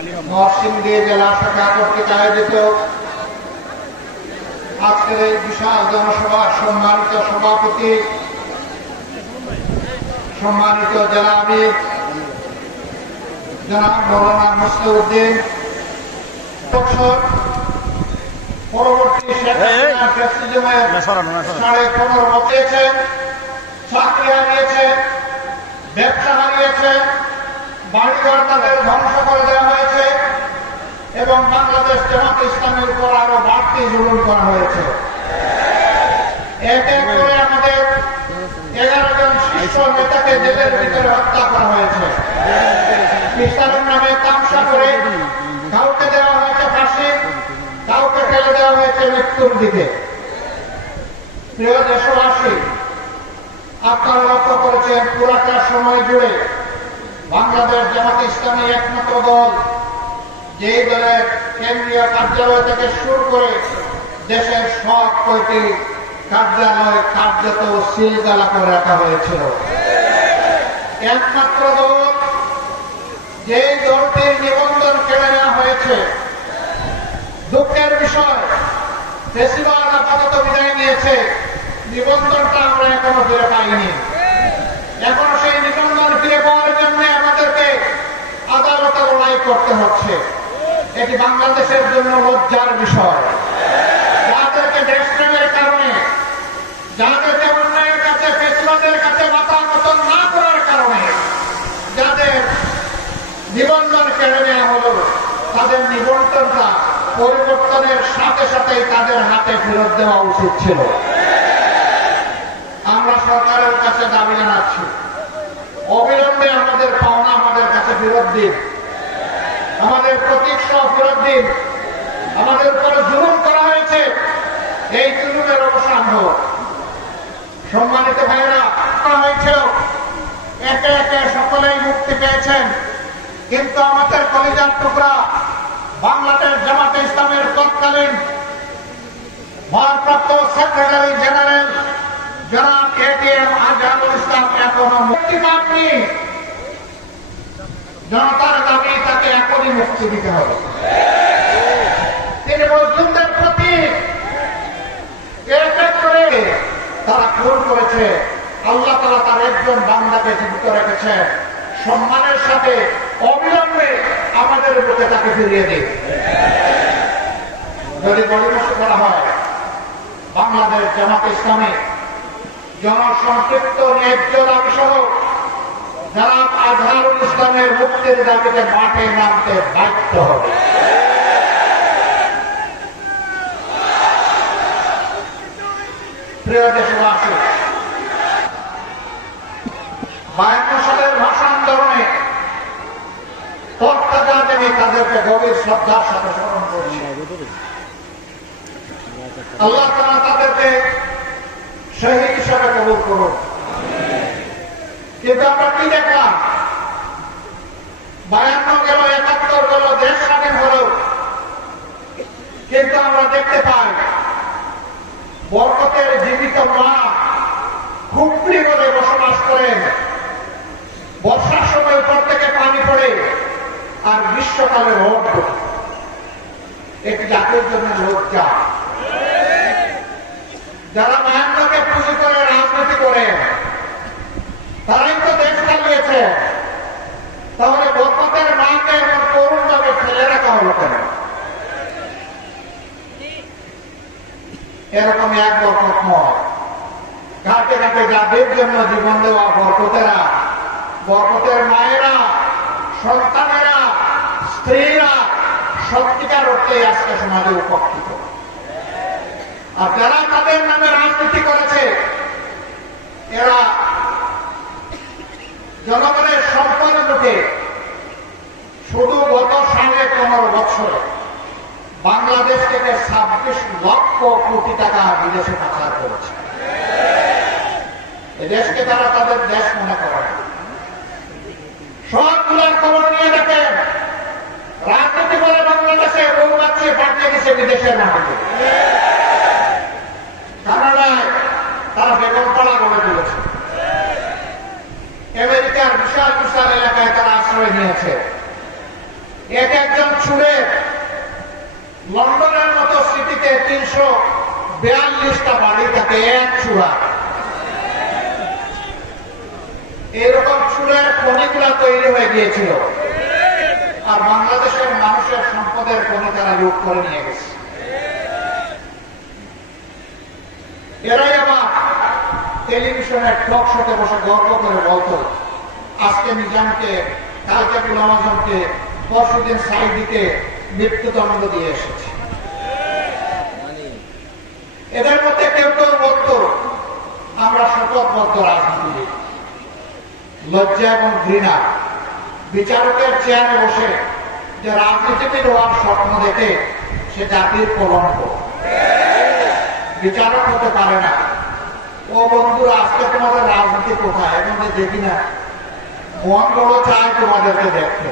নরসিংদী জেলা শাখা কর্তৃক আয়োজিত আজকের এই বিশাল জনসভা সম্মানিত সভাপতি সম্মানিত জেলা আমির জনাব মৌলানা মুসলিউদ্দিন পরবর্তী সাড়ে পনেরো বছরেছে চাকরি হারিয়েছে ব্যবসা হারিয়েছে বাড়িঘর তাদের ধ্বংস করে দেওয়া হয়েছে এবং বাংলাদেশ জামাত ইসলামের উপর আরও বাড়তি জুলুম করা হয়েছে। এক করে আমাদের এগারো জন শীর্ষ নেতাকে জেলের ভিতরে হত্যা করা হয়েছে। বিচারের নামে তামসা করে কাউকে দেওয়া হয়েছে ফাঁসি, কাউকে ফেলে দেওয়া হয়েছে মৃত্যুর দিকে। প্রিয় দেশবাসী, আপনারা লক্ষ্য করেছেন পুরাটা সময় জুড়ে বাংলাদেশ জামাত ইসলামী একমাত্র দল যে দলের কেন্দ্রীয় কার্যালয় থেকে শুরু করে দেশের সব কয়টি কার্যালয় কার্যত সিলগালা করে রাখা হয়েছিল। একমাত্র দল যে দলটির নিবন্ধন কেড়ে নেওয়া হয়েছে। দুঃখের বিষয় বেশিরভাগ আপাতত বিদায় নিয়েছে। নিবন্ধনটা আমরা এখনও ফিরে পাইনি। এখনও সেই নিবন্ধন ফিরে পাওয়ার জন্য এটি বাংলাদেশের জন্য লজ্জার বিষয়। যাদেরকে দেশ প্রেমের কারণে, যাদেরকে অন্যায়ের কাছে পেশবাদের কাছে মাথা মতন না করার কারণে, যাদের নিবন্ধন কেড়ে নেওয়া হলো, তাদের নিবন্ধনটা পরিবর্তনের সাথে সাথেই তাদের হাতে ফেরত দেওয়া উচিত ছিল। আমরা সরকারের কাছে দাবি জানাচ্ছি, অবিলম্বে আমাদের পাওনা আমাদের কাছে ফেরত দিন। আমাদের প্রতীক সহ ফেরত দিন আমাদের উপরে জুলুম করা হয়েছে, এই জুলুমের অবসান হোক। সম্মানিত হয়েছিল। একে একে সকলেই মুক্তি পেয়েছেন। কিন্তু আমাদের কলিজার টুকরা বাংলাদেশ জামাতে ইসলামের তৎকালীন ভারপ্রাপ্ত সেক্রেটারি জেনারেল জনাব আজহারুল ইসলাম এখনও মুক্তি পাননি জনতার দাবি মুক্তি দিতে হবে। তিনি মজদুরদের প্রতি করে তারা খুন করেছে। আল্লাহ তালা তার একজন বান্দাকে জীবিত রেখেছে। সম্মানের সাথে, অবিলম্বে আমাদের বুকে তাকে ফিরিয়ে দিন। যদি পরামর্শ করা হয়, বাংলাদেশ জামাত ইসলামী জনসম্পৃক্ত ন্যায্য দাবি সহ যারা আজহারুল ইসলামের মুক্তির দাবিতে মাঠে নামতে বাধ্য হবে। প্রিয় দেশবাসী, বায়ান্ন সালের ভাষা আন্দোলনে তৎকালীন আমি তাদেরকে গভীর শ্রদ্ধার সাথে স্মরণ করছি আল্লাহ তারা তাদেরকে শহীদ হিসাবে কবুল করুন। কিন্তু আমরা কি দেখলাম বায়ান্ন গেল, একাত্তর গেল, দেশ স্বাধীন হল। কিন্তু আমরা দেখতে পাই, বরকতের জীবিত মা খুবলি বলে বসবাস করেন। বর্ষার সময় উপর থেকে পানি পড়ে আর গ্রীষ্মকালে রোদ একটি জাতির জন্য লজ্জা যারা মায়ানকে পুঁজি করে রাজনীতি করে তারাই তো দেশ চালিয়েছে তাহলে বরকতের মাকে এবং করুণ ভাবে ফেলে রাখা হলো কেন এরকম এক বরকত ঘাটে ঘাটে যাদের জন্য জীবন দেওয়া বরকতেরা, বরকতের মায়েরা, সন্তানেরা, স্ত্রীরা সত্যিকার অর্থে আজকে সমাজে উপকৃত। আর যারা তাদের নামে রাজনীতি করেছে, এরা জনগণের সম্পদ লুটে শুধু গত সাড়ে পনেরো বছরে বাংলাদেশ থেকে ছাব্বিশ লক্ষ কোটি টাকা বিদেশে পাচার করেছে দেশকে তারা তাদের দেশ মনে করে না। সবগুলোর খবর নিয়ে দেখেন, রাজনীতি বলে বাংলাদেশে বউ বাচ্চা পাঠিয়ে দিচ্ছে বিদেশের নামে কানাডায় তারা বেগমপাড়া গড়ে তুলেছে আমেরিকার বিশাল বিশাল এলাকায় তারা আশ্রয় নিয়েছে এক একজন ছুড়ে লন্ডনের মতো সিটিতে তিনশো বিয়াল্লিশটা বাড়ি থাকে এক চূড়া এরকম চুলের খনিগুলা তৈরি হয়ে গিয়েছিল। আর বাংলাদেশের মানুষের সম্পদের খনি তারা লুট করে নিয়ে গেছে। এরাই আবার টেলিভিশনের টক শোতে বসে গর্ব করে বলতো, আজকে নিজামকে কালকে মৃত্যুদণ্ড দিয়ে এদের মধ্যে কেউ কেউ আমরা শপথবদ্ধ রাজনীতিবিদ। লজ্জা এবং ঘৃণা। বিচারকের চেয়ারে বসে যে রাজনীতিবিদ হওয়ার স্বপ্ন দেখে সে জাতির কলঙ্ক বিচারক হতে পারে না। ও বন্ধুরা, আজকে তোমাদের রাজনীতি কোথায়? এখন দেখি না। মন বড় চায় তোমাদেরকে দেখতে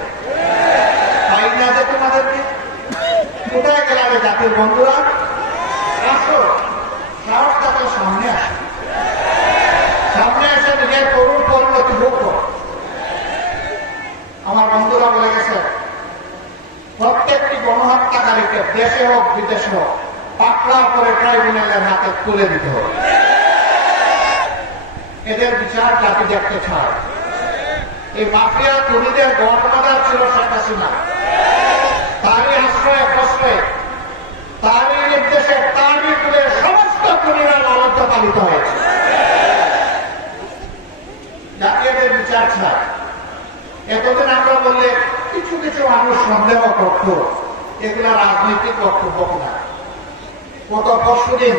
পাই না যে তোমাদেরকে কোথায় গেলাম জাতির বন্ধুরা আসো সাহস থাকলে সামনে আসো সামনে এসে নিজের করুণ পরিণতি ভোগ আমার বন্ধুরা বলে গেছে প্রত্যেকটি গণহত্যাকারীকে দেশে হোক বিদেশে হোক পাকড়াও করে ট্রাইব্যুনালের হাতে তুলে দিতে হবে এদের বিচার জাতি দেখতে চায়। এই মাফিয়া খুনিদের গণমাদার ছিল শেখ হাসিনা। তারই আশ্রয়ে প্রশ্রয়ে তারই নির্দেশে তারই তুলে সমস্ত খুনিরা লালিত পালিত হয়েছে। জাতীয়দের বিচার চায় এতদিন আমরা বললে কিছু কিছু মানুষ সন্দেহ করত, এগুলা রাজনৈতিক বক্তব্য না। গত পরশুদিন